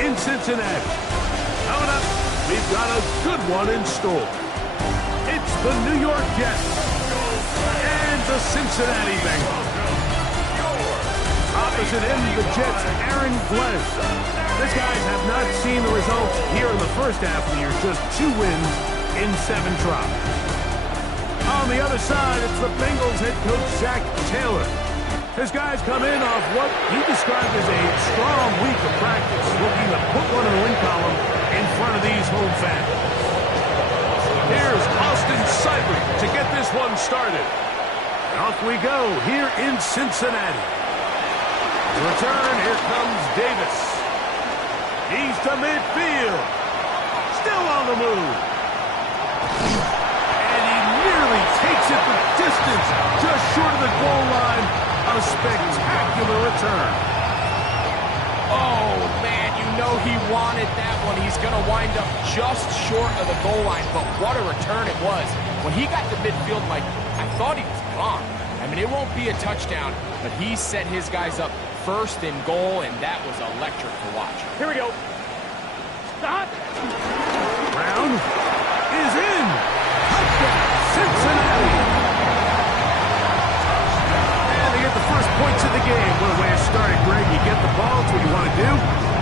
in Cincinnati. Coming up, we've got a good one in store. It's the New York Jets and the Cincinnati Bengals. Opposite him, the Jets' Aaron Glenn. These guys have not seen the results here in the first half of the year. Just 2 wins in 7 tries. On the other side, it's the Bengals head coach, Zach Taylor. His guys come in off what he described as a strong week of practice, looking to put one in the win column in front of these home fans. Here's Austin Seibert to get this one started. Off we go here in Cincinnati. Return, here comes Davis. He's to midfield. Still on the move. And he nearly takes it the distance, just short of the goal line. A spectacular return. Oh, man, you know he wanted that one. He's going to wind up just short of the goal line, but what a return it was. When he got to midfield, Mike, I thought he was gone. I mean, it won't be a touchdown, but he set his guys up first and goal, and that was electric to watch. Here we go. Stop. Brown is in. Touchdown, Cincinnati. And they get the first points of the game. What a way to start it, Greg. You get the ball. It's what you want to do.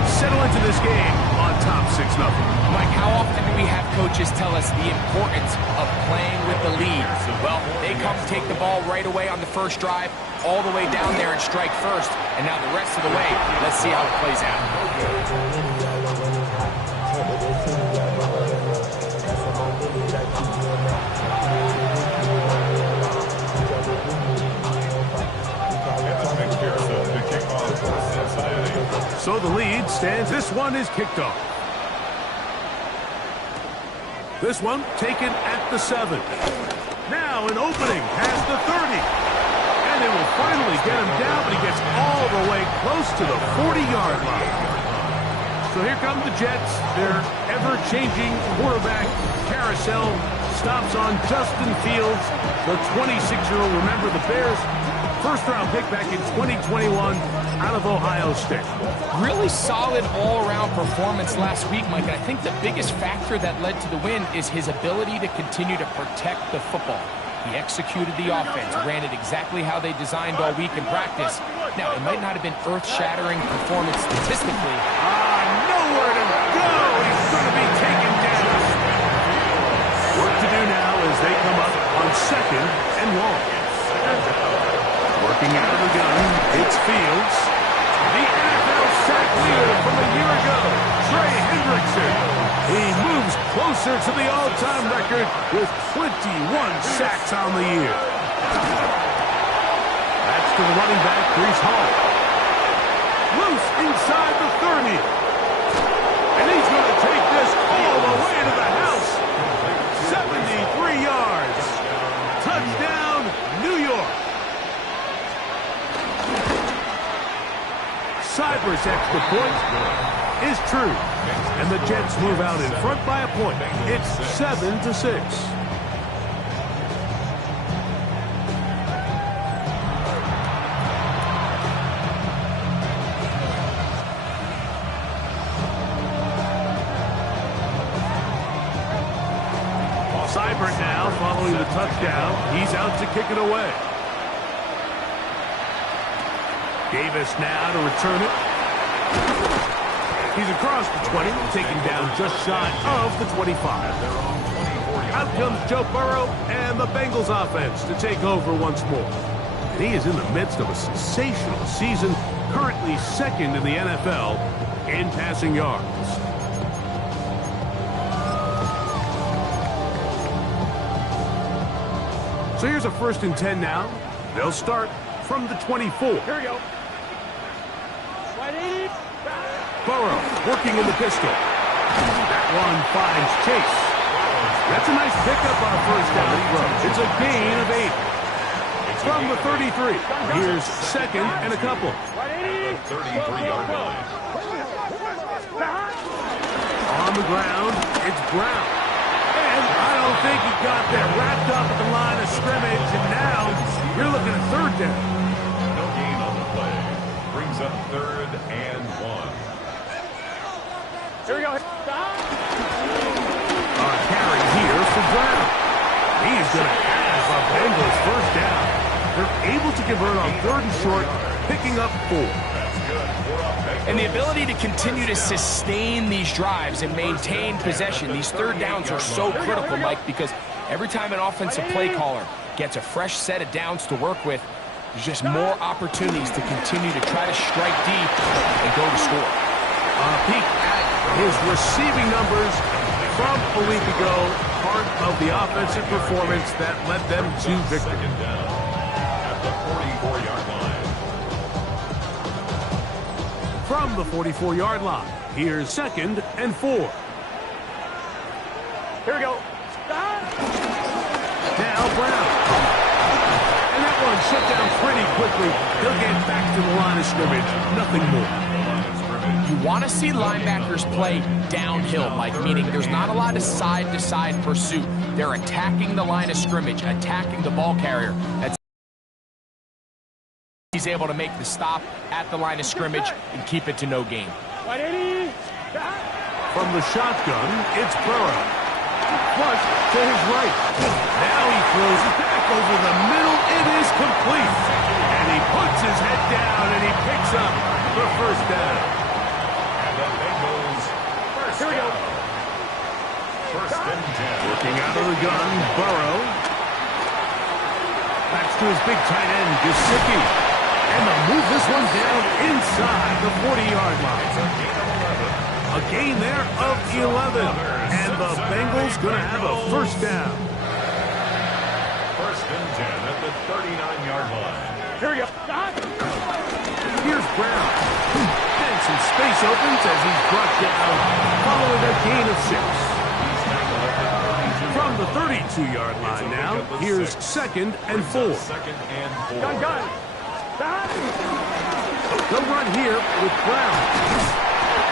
Settle into this game on top 6-0. Mike, how often do we have coaches tell us the importance of playing with the lead? Well, they come take the ball right away on the first drive, all the way down there and strike first. And now the rest of the way, let's see how it plays out. So the lead stands. This one is kicked off. This one taken at the 7. Now an opening past the 30. And they will finally get him down, but he gets all the way close to the 40-yard line. So here come the Jets. Their ever-changing quarterback carousel stops on Justin Fields, the 26-year-old. Remember, the Bears' first-round pick back in 2021 out of Ohio State. Really solid all-around performance last week, Mike. And I think the biggest factor that led to the win is his ability to continue to protect the football. He executed the offense, ran it exactly how they designed all week in practice. Now, it might not have been earth-shattering performance statistically. Nowhere to go. He's going to be taken down. Work to do now as they come up on 2nd and long. Working out of the gun, it's Fields. The NFL sack leader from a year ago, Trey Hendrickson. He moves closer to the all-time record with 21 sacks on the year. That's to the running back, Breece Hall. Loose inside the 30. And he's going to take this all the way to the house. 73 yards. Touchdown, New York. Cyber's extra point is true. And the Jets move out in front by a point. It's 7-6. Seibert now following the touchdown. He's out to kick it away. Davis now to return it. He's across the 20, taken down just shy of the 25. Out comes Joe Burrow and the Bengals offense to take over once more. And he is in the midst of a sensational season, currently 2nd in the NFL in passing yards. So here's a 1st and 10 now. They'll start from the 24. Here we go. Burrow working in the pistol. That one finds Chase. That's a nice pickup on a first down throw. It's a gain of 8. From the 33. Here's 2nd and a couple. 33-yard line. On the ground, it's Brown. And I don't think he got there. Wrapped up at the line of scrimmage, and now you're looking at 3rd down. No gain on the play. Brings up 3rd and 1. Here we go. Carry here for Brown. He's going to have a Bengals first down. They're able to convert on 3rd and short, picking up 4. And the ability to continue to sustain these drives and maintain possession, these 3rd downs are so critical, Mike, because every time an offensive play caller gets a fresh set of downs to work with, there's just more opportunities to continue to try to strike deep and go to score. A peek at his receiving numbers from a week ago, part of the offensive performance that led them to victory. Second down at the 44-yard line. From the 44-yard line, here's 2nd and 4. Here we go. Now Brown. And that one shut down pretty quickly. He'll get back to the line of scrimmage. Nothing more. You want to see linebackers play downhill, Mike, meaning there's not a lot of side-to-side pursuit. They're attacking the line of scrimmage, attacking the ball carrier. That's he's able to make the stop at the line of scrimmage and keep it to no gain. From the shotgun, it's Burrow. Flush to his right. Now he throws it back over the middle. It is complete. And he puts his head down and he picks up the first down. And the Bengals first down. First and 10. Working out of the gun, Burrow. Backs to his big tight end, Gesicki. And they'll move this one down inside the 40-yard line. A gain there of 11. And the Bengals going to have a first down. First and 10 at the 39-yard line. Here we go. Here's Brown. And some space opens as he's brought down following a gain of 6. From the 32-yard line now, here's 2nd and 4. Second and 4. Gun. They'll run here with Brown.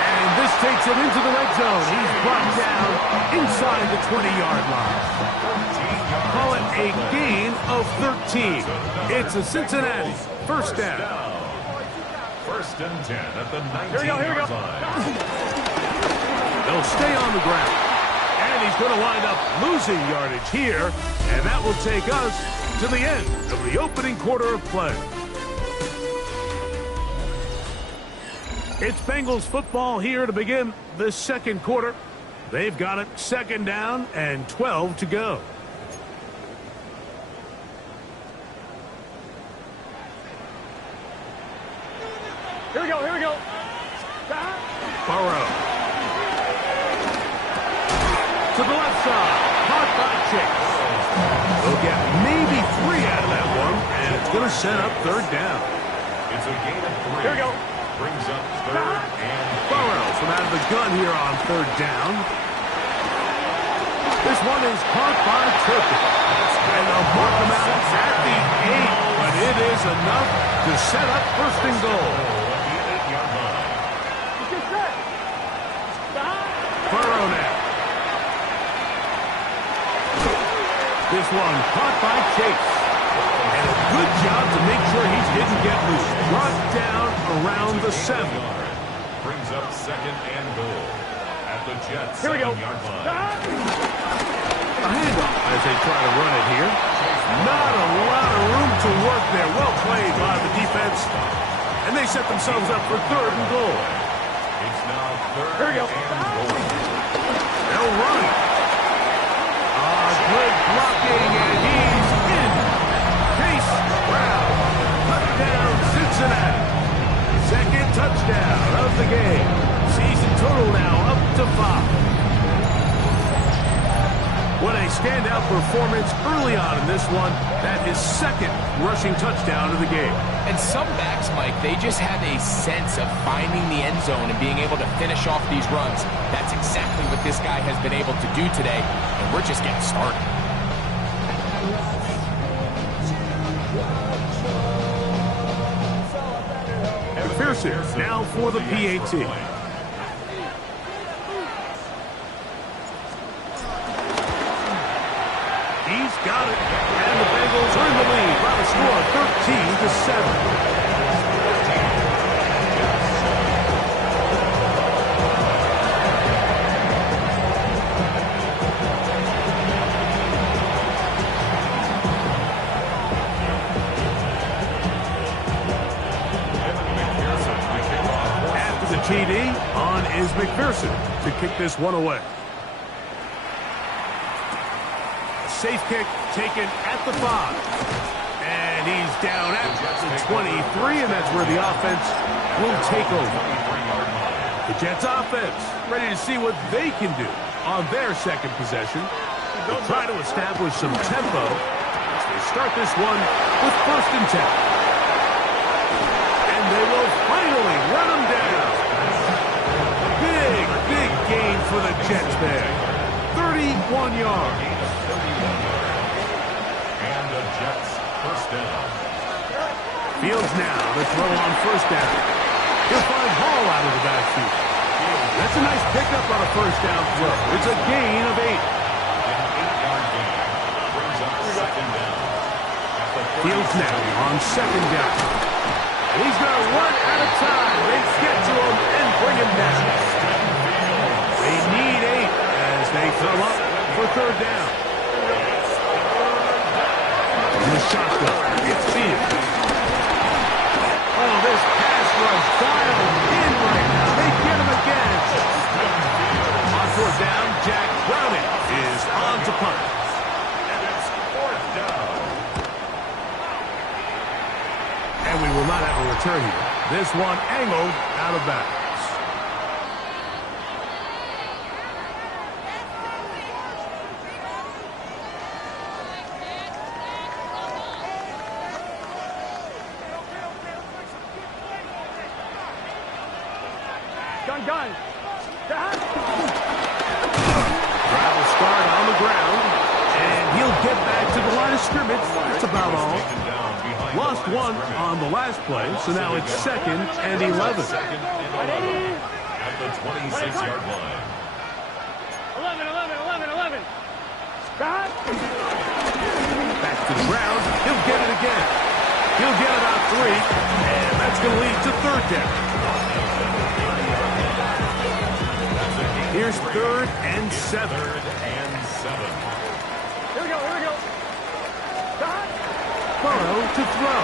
And this takes him into the red zone. He's brought down inside the 20-yard line. Call it a gain of 13. It's a Cincinnati first down. First and 10 at the 19-yard line. They'll stay on the ground. And he's going to wind up losing yardage here. And that will take us to the end of the opening quarter of play. It's Bengals football here to begin the second quarter. They've got it 2nd down and 12 to go. Here we go. Burrow. To the left side. Caught by Chase. They'll get maybe 3 out of that one, and it's going to set up 3rd down. It's a gain of 3. Here we go. Brings up 3rd and Burrow from out of the gun here on 3rd down. This one is caught by Turpin. And they'll mark him out at the 8, but it is enough to set up 1st and goal. Burrow now. This one caught by Chase. And a good job to make sure he didn't get loose. Brought down around the 7. brings up 2nd and goal at the Jets' 7-yard line. A handoff as they try to run it here. Not a lot of room to work there. Well played by the defense. And they set themselves up for 3rd and goal. It's now 3rd and goal. They'll run. Good blocking, and he's in. Chase Brown. Touchdown, Cincinnati. 2nd touchdown of the game. Season total now up to 5. What a standout performance early on in this one. That is 2nd rushing touchdown of the game. And some backs, Mike, they just have a sense of finding the end zone and being able to finish off these runs. That's exactly what this guy has been able to do today, and we're just getting started. McPherson now for the PAT. He's got it, and the Bengals are in the lead by the score of 13-7. on is McPherson to kick this one away. A safe kick taken at the 5. And he's down at the 23, and that's where the offense will take over. The Jets offense ready to see what they can do on their second possession. They'll try to establish some tempo as they start this one with 1st and 10. And they will finally run them down. Big gain for the Jets there. 31 yards. And the Jets first down. Fields now the throw on 1st down. He'll find Hall out of the backfield. That's a nice pickup on a 1st down throw. It's a gain of 8. An 8-yard gain brings up 2nd down. Fields now on 2nd down. And he's going to run out of time. They get to him and bring him down. They need 8 as they throw up for 3rd down. In the shotgun, it's Fields. Oh, this pass rush dialed in right now. They get him again. On 4th down, Jack Browning is on to punt. And it's 4th down. And we will not have a return here. This one angled out of bounds. Gun. Travel start on the ground, and he'll get back to the line of scrimmage. That's about all. Lost 1 on the last play, so now it's 2nd and 11. Second and 11 at the 26-yard line. 11. Scott. Back to the ground. He'll get it again. He'll get about 3, and that's going to lead to 3rd down. Here's 3rd and 7. 3rd and 7. Here we go. Scott. Burrow to throw.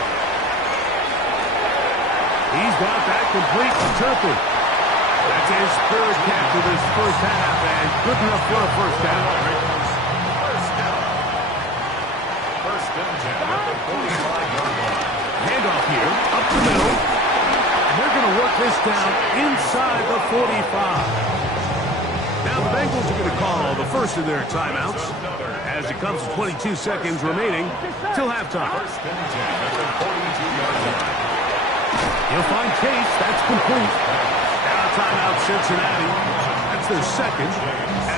He's got that complete to Turpin. That's his 3rd catch of this 1st half, and good enough for a 1st down. First down. 1st and 10 at the 45-yard line. Handoff here, up the middle. And they're going to work this down inside the 45. Now the Bengals are going to call the first of their timeouts as it comes to 22 seconds remaining till halftime. 1st and 10 at the 42-yard line. He'll find Case. That's complete. Now timeout Cincinnati. That's their 2nd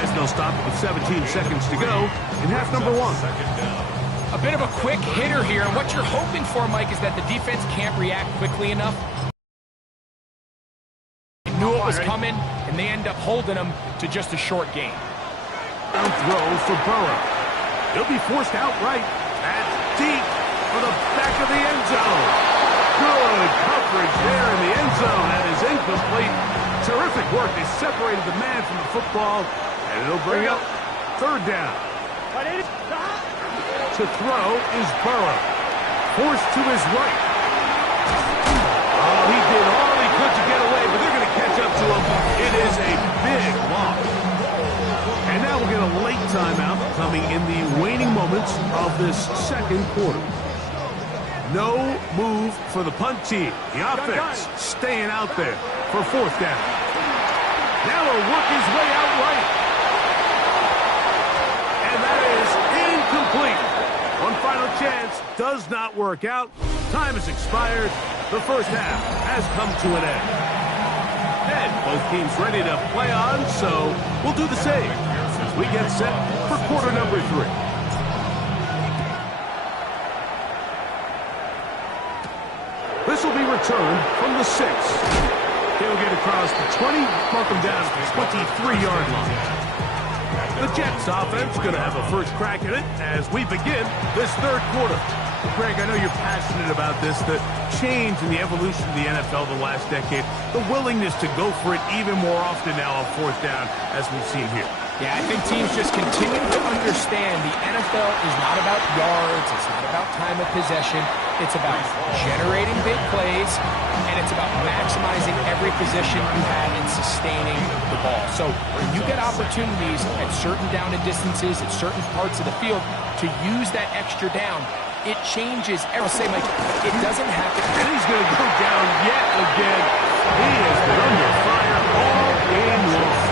as they'll stop it with 17 seconds to go in half number 1. 2nd down. A bit of a quick hitter here, and what you're hoping for, Mike, is that the defense can't react quickly enough. They knew it was coming, and they end up holding them to just a short game. Down throw for Burrow. He'll be forced outright. That's deep for the back of the end zone. Good coverage there in the end zone. That is incomplete. Terrific work. They separated the man from the football, and it'll bring up 3rd down. To throw is Burrow. Forced to his right. Oh, he did all he could to get away, but they're going to catch up to him. It is a big loss. And now we'll get a late timeout coming in the waning moments of this 2nd quarter. No move for the punt team. The offense staying out there for 4th down. Now he'll work his way out right. And that is incomplete. One final chance does not work out. Time has expired. The 1st half has come to an end. And both teams ready to play on, so we'll do the same as we get set for quarter number 3. This will be returned from the 6. He'll get across the 20, mark him down at the 23-yard line. The Jets offense going to have a first crack at it as we begin this 3rd quarter. Greg, I know you're passionate about this, the change in the evolution of the NFL the last decade, the willingness to go for it even more often now on 4th down as we've seen here. Yeah, I think teams just continue to understand the NFL is not about yards, it's not about time of possession, it's about generating big plays and it's about maximizing every position you have and sustaining the ball. So when you get opportunities at certain down and distances, at certain parts of the field, to use that extra down, it changes everything. Like, it doesn't happen. And he's going to go down yet again. He has been under fire all game long.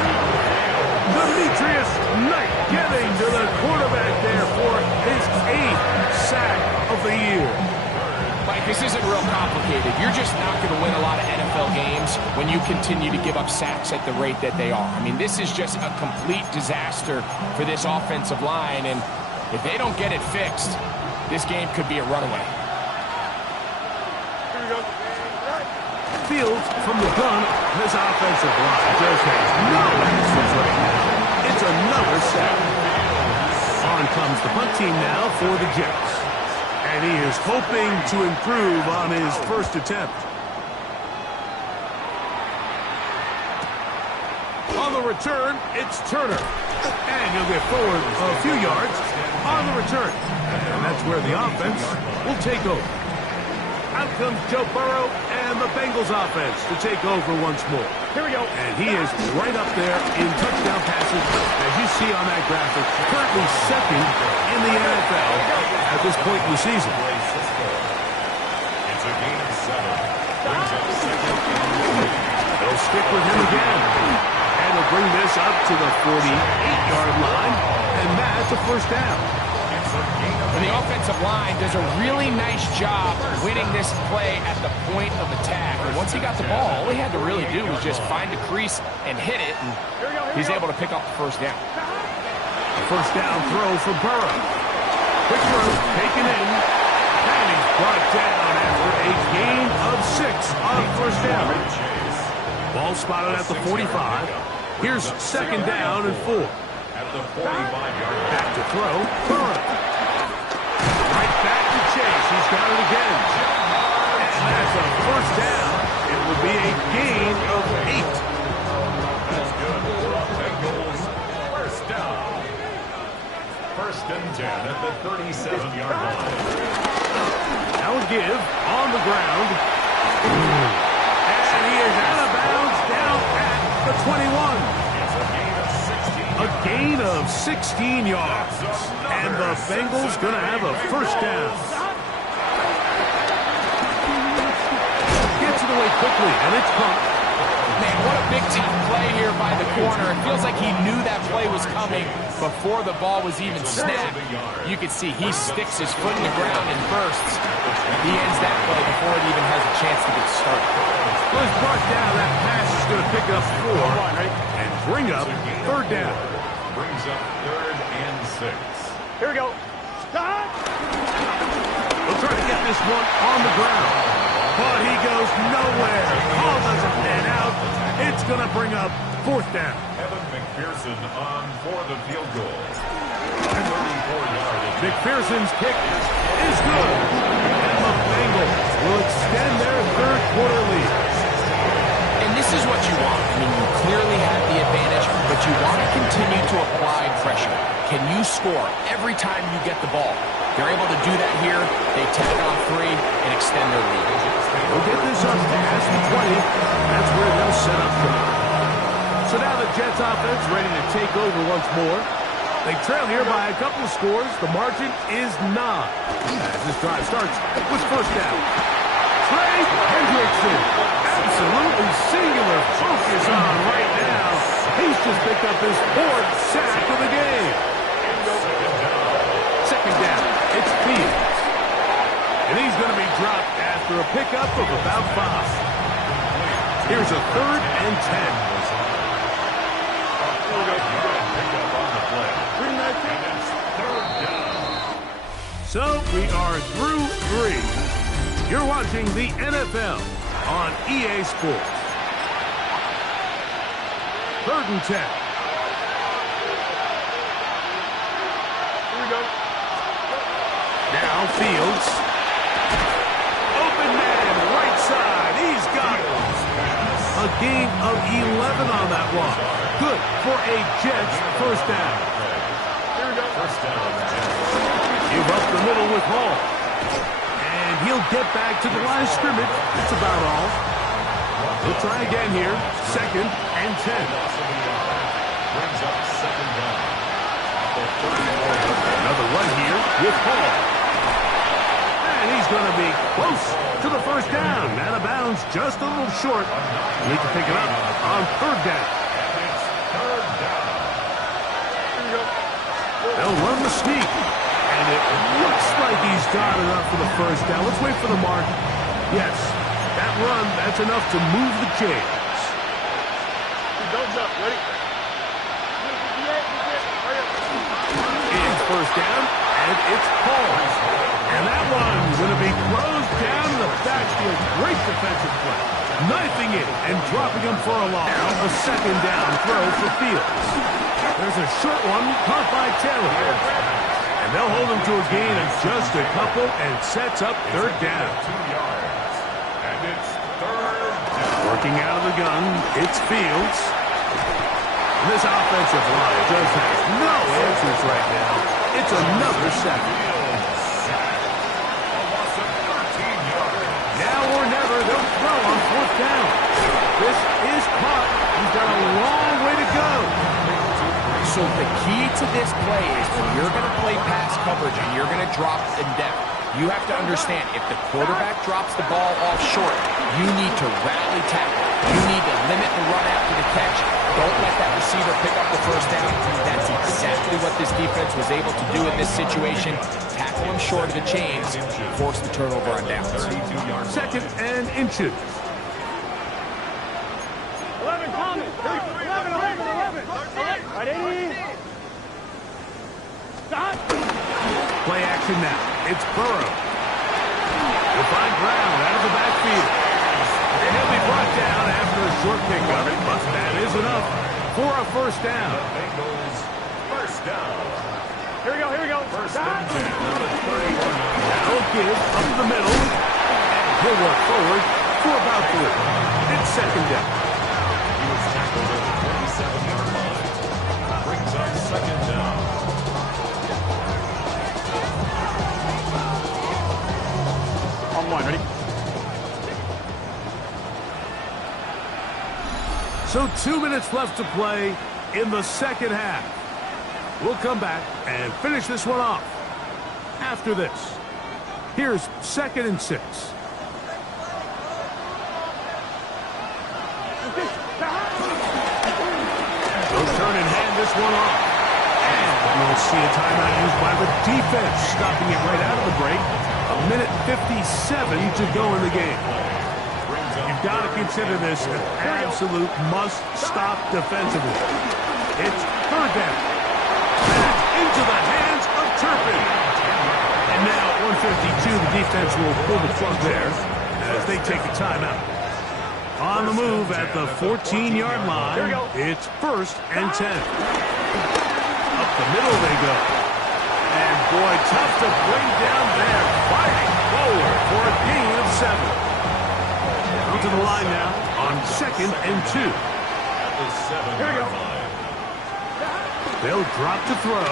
Demetrius Knight getting to the quarterback there for his 8th sack of the year. Mike, this isn't real complicated. You're just not going to win a lot of NFL games when you continue to give up sacks at the rate that they are. I mean, this is just a complete disaster for this offensive line, and if they don't get it fixed, this game could be a runaway. Here we go. Fields from the gun. This offensive line just has no answers right now. It's another sack. On comes the punt team now for the Jets. And he is hoping to improve on his first attempt. On the return, it's Turner. And he'll get forward a few yards on the return. And that's where the offense will take over. Out comes Joe Burrow and the Bengals offense to take over once more. Here we go. And he is right up there in touchdown passes, as you see on that graphic, currently second in the NFL at this point in the season. It's a gain of 7. Brings up second and 3. They'll stick with him again. And they'll bring this up to the 48-yard line, and that's a first down. And the offensive line does a really nice job winning this play at the point of attack. And once he got the ball, all he had to really do was just find a crease and hit it, and he's able to pick up the first down. First down throw for Burrow. Quick throw, taken in, and he's brought down after a gain of 6 on first down. Ball spotted at the 45. Here's second down and 4. At the 45-yard line. Back to throw, Burrow. Right back to Chase. He's got it again. And that's a first down. It will be a gain of 8. That's good for the Bengals. First down. First and 10 at the 37-yard line. Now a give on the ground. And he is out of bounds down at the 21. A gain of 16 yards. And the Bengals going to have a first down. Gets it away quickly, and it's pumped. Man, what a big time play here by the corner. It feels like he knew that play was coming before the ball was even snapped. You can see he sticks his foot in the ground and bursts. He ends that play before it even has a chance to get started. Well, he's brought down. That pass is going to pick up 4 and bring up third down. Brings up 3rd and 6. Here we go. Stop! We'll try to get this one on the ground. But he goes nowhere. Ball doesn't pan out. It's going to bring up 4th down. Evan McPherson on for the field goal. 34-yard. McPherson's kick is good. And the Bengals will extend their third quarter lead. And this is what you want. I mean, you clearly have the advantage, but you want to continue to apply pressure. Can you score every time you get the ball? They're able to do that here. They tack on 3 and extend their lead. They'll get this up past the 20. That's where they'll set up shop. So now the Jets offense ready to take over once more. They trail here by a couple of scores. The margin is 9. As this drive starts with first down. Trey Hendrickson, absolutely singular focus on right now. He's just picked up his 4th sack of the game. Second down, it's Fields. And he's going to be dropped after a pickup of about 5. Here's a 3rd and 10. So we are through 3. You're watching the NFL on EA Sports. 3rd and 10. Here we go. Now Fields. Open man, right side. He's got it. A gain of 11 on that one. Good for a Jets first down. Here we go. First down. Give up the middle with Hall. And he'll get back to the line of scrimmage. That's about all. We'll try again here. 2nd and 10. Brings up 2nd down. Another run here with Paul. And he's going to be close to the first down. Out of bounds, just a little short. Need to pick it up on 3rd down. It's 3rd down. They'll run the sneak. And it looks like he's got enough for the first down. Let's wait for the mark. Yes, that run, that's enough to move the chains. Thumbs up. Ready? It's first down, and it's Paul. And that one's going to be closed down in the backfield. Great defensive play. Knifing it and dropping him for a loss. Now a 2nd down throw for Fields. There's a short one caught by Taylor. And they'll hold him to a gain of just a couple and sets up 3rd down. 2 yards. And it's 3rd down. Working out of the gun, it's Fields. And this offensive line just has no answers right now. It's another sack. Now or never, they'll throw on 4th down. This is caught. He's got a long way to go. So the key to this play is when you're going to play pass coverage and you're going to drop in depth, you have to understand if the quarterback drops the ball off short, you need to rally tackle. You need to limit the run after the catch. Don't let that receiver pick up the first down. That's exactly what this defense was able to do in this situation. Tackle him short of the chains, force the turnover on downs. 2nd and inches. 11 coming. 11. Ready? Stop. Play action now. It's Burrow. Will find ground out of the backfield. And he'll be brought down after a short pickup. But that is enough for a first down. Bengals first down. Here we go. First and 10 on the 31. Now give up the middle. And he'll work forward for about 3. It's 2nd down. He was tackled at the 27-yard line. Brings up 2nd down. On 1, ready? So 2 minutes left to play in the 2nd half. We'll come back and finish this one off after this. Here's 2nd and 6. They'll turn and hand this one off. And we'll see a timeout used by the defense, stopping it right out of the break. 1:57 to go in the game. You've got to consider this an absolute must-stop defensively. It's 3rd down. Back into the hands of Turpin. And now at 1:52, the defense will pull the plug there as they take a timeout. On the move at the 14-yard line, it's 1st and 10. Up the middle they go. And boy, tough to bring down there. Fighting forward for a gain of 7. Down to the line now on 2nd and 2. At the 7-yard line. They'll drop to throw.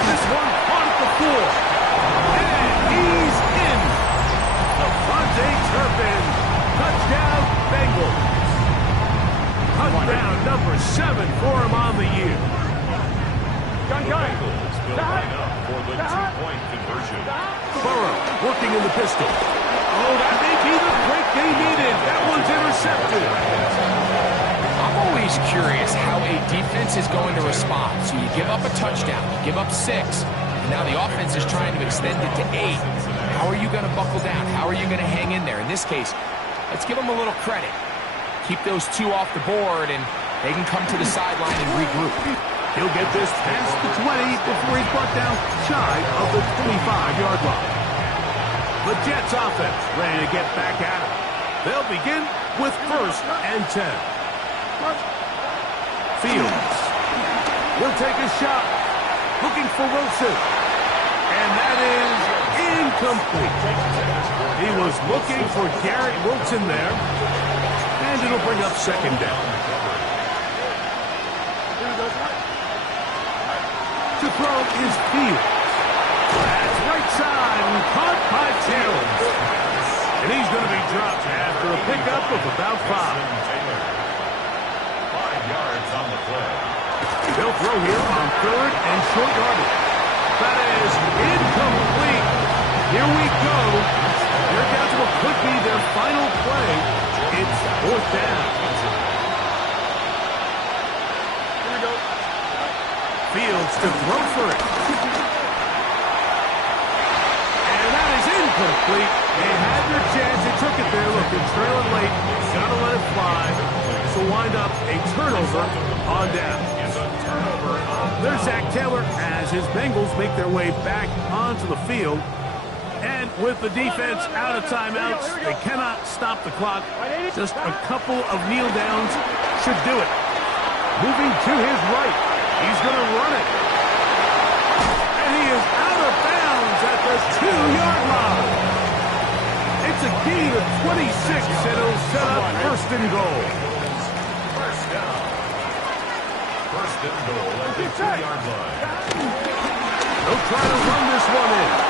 This one on the 4. And he's in. Devontae Turpin. Touchdown, Bengals. Touchdown number 7 for him on the year. Bengals will line up for the 2-point conversion. Burrow working in the pistol. Oh, that may be the break they needed. That one's intercepted. I'm always curious how a defense is going to respond. So you give up a touchdown, you give up 6, and now the offense is trying to extend it to 8. How are you going to buckle down? How are you going to hang in there? In this case, let's give them a little credit. Keep those 2 off the board, and they can come to the sideline and regroup. He'll get this past the 20 before he's brought down shy of the 25-yard line. The Jets offense ready to get back at it. They'll begin with 1st and 10. Fields. He'll take a shot. Looking for Wilson. And that is incomplete. He was looking for Garrett Wilson there. And it'll bring up 2nd down. To throw is Fields. That's right right side and caught by Taylor. And he's going to be dropped after a pickup of about 5. 5 yards on the play. They'll throw here on 3rd and short yardage. That is incomplete. Here we go. They're down to what could be their final play. It's 4th down. Here we go. Fields to throw for it. And that is incomplete. They had their chance. They took it there. Look, they're trailing late. Got to let it fly. So wind up a turnover on down. There's Zach Taylor as his Bengals make their way back onto the field. And with the defense out of timeouts, they cannot stop the clock. Just a couple of kneel downs should do it. Moving to his right. He's going to run it. And he is out of bounds at the 2-yard line. It's a gain of 26, and it'll set up 1st and goal. First down. 1st and goal at the 2-yard line. They'll try to run this one in.